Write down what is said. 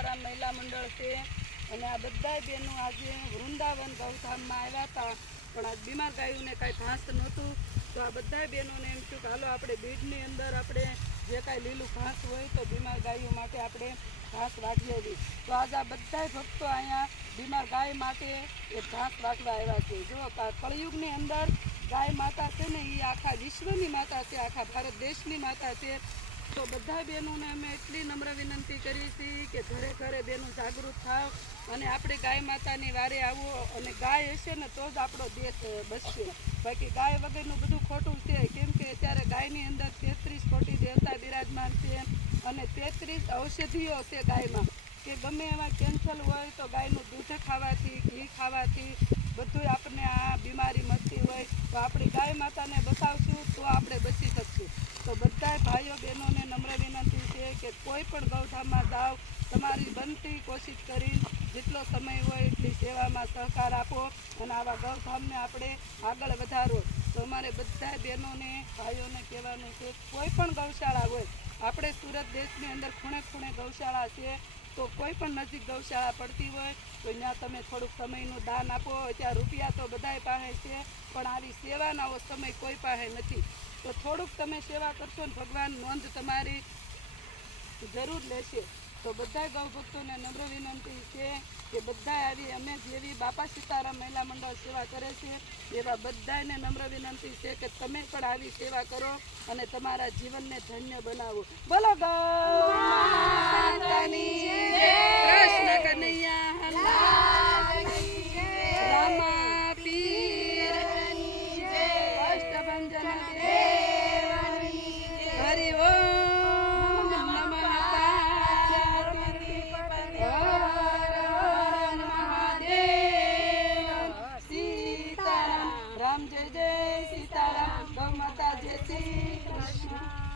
સીતારામ મહિલા મંડળ છે અને આ બધા બહેનો આજે વૃંદાવન ગૌધામમાં આવ્યા હતા. પણ આજ બીમાર ગાયોને કાંઈ ઘાસ નહોતું. તો આ બધા બહેનોને એમ થયું કે હાલો આપણે બીડની અંદર આપણે જે કાંઈ લીલું ઘાસ હોય તો બીમાર ગાયો માટે આપણે ઘાસ વાગી આવી. તો આજ આ બધા ભક્તો અહીંયા બીમાર ગાય માટે એ ઘાસ વાગવા આવ્યા છે. જો કળિયુગની અંદર ગાય માતા છે ને એ આખા વિશ્વની માતા છે, આખા ભારત દેશની માતા છે. તો બધા બહેનોને અમે એટલી નમ્ર વિનંતી કરી હતી કે ઘરે ઘરે બહેનો જાગૃત થાવ અને આપણે ગાય માતાની વારે આવો અને ગાય હશે ને તો જ આપણો દેશ બચશે બાકી ગાય વગરનું બધું ખોટું છે. કેમ કે અત્યારે ગાયની અંદર તેત્રીસ કોટી દેવતા બિરાજમાન છે અને તેત્રીસ ઔષધિઓ છે ગાયમાં. કે ગમે એવા કેન્સર હોય તો ગાયનું દૂધ ખાવાથી, ઘી ખાવાથી બધું આપણને આ બીમારી હોય તો આપણી ગાય માતાને બતાવશું તો આપણે બચી શકશું. તો બધા ભાઈઓ બહેનોને નમ્ર વિનંતી છે કે કોઈ પણ ગૌધામમાં જાઓ, તમારી બનતી કોશિશ કરી જેટલો સમય હોય એટલી સેવામાં સહકાર આપો અને આવા ગૌધામને આપણે આગળ વધારો. તો અમારે બધા બહેનોને, ભાઈઓને કહેવાનું છે, કોઈ પણ ગૌશાળા હોય, આપણે સુરત દેશની અંદર ખૂણે ખૂણે ગૌશાળા છે તો કોઈ પણ નજીક ગૌશાળા પડતી હોય, તો ત્યાં તમે થોડુંક સમયનું દાન આપો, ત્યાં રૂપિયા તો બધાય પાસે છે, પણ આવી સેવાના સમય કોઈ પાસે નથી. તો થોડુંક તમે સેવા કરશો ને ભગવાન નોંધ તમારી જરૂર લેશે. તો બધા ગૌ ભક્તોને નમ્ર વિનંતી છે કે બધા આવી અમે જેવી બાપા સીતારામ મહિલા મંડળ સેવા કરે છે, એવા બધાને નમ્ર વિનંતી છે કે તમે પણ આવી સેવા કરો અને તમારા જીવનને ધન્ય બનાવો. બોલો ગૌ! માતાની કૃષ્ણ કનૈયા રામા પીર અષ્ટભંજન હરિ ઓમ નમ સીતારામ રામ જય જય સીતારામ ગૌ માતા જય શ્રી કૃષ્ણ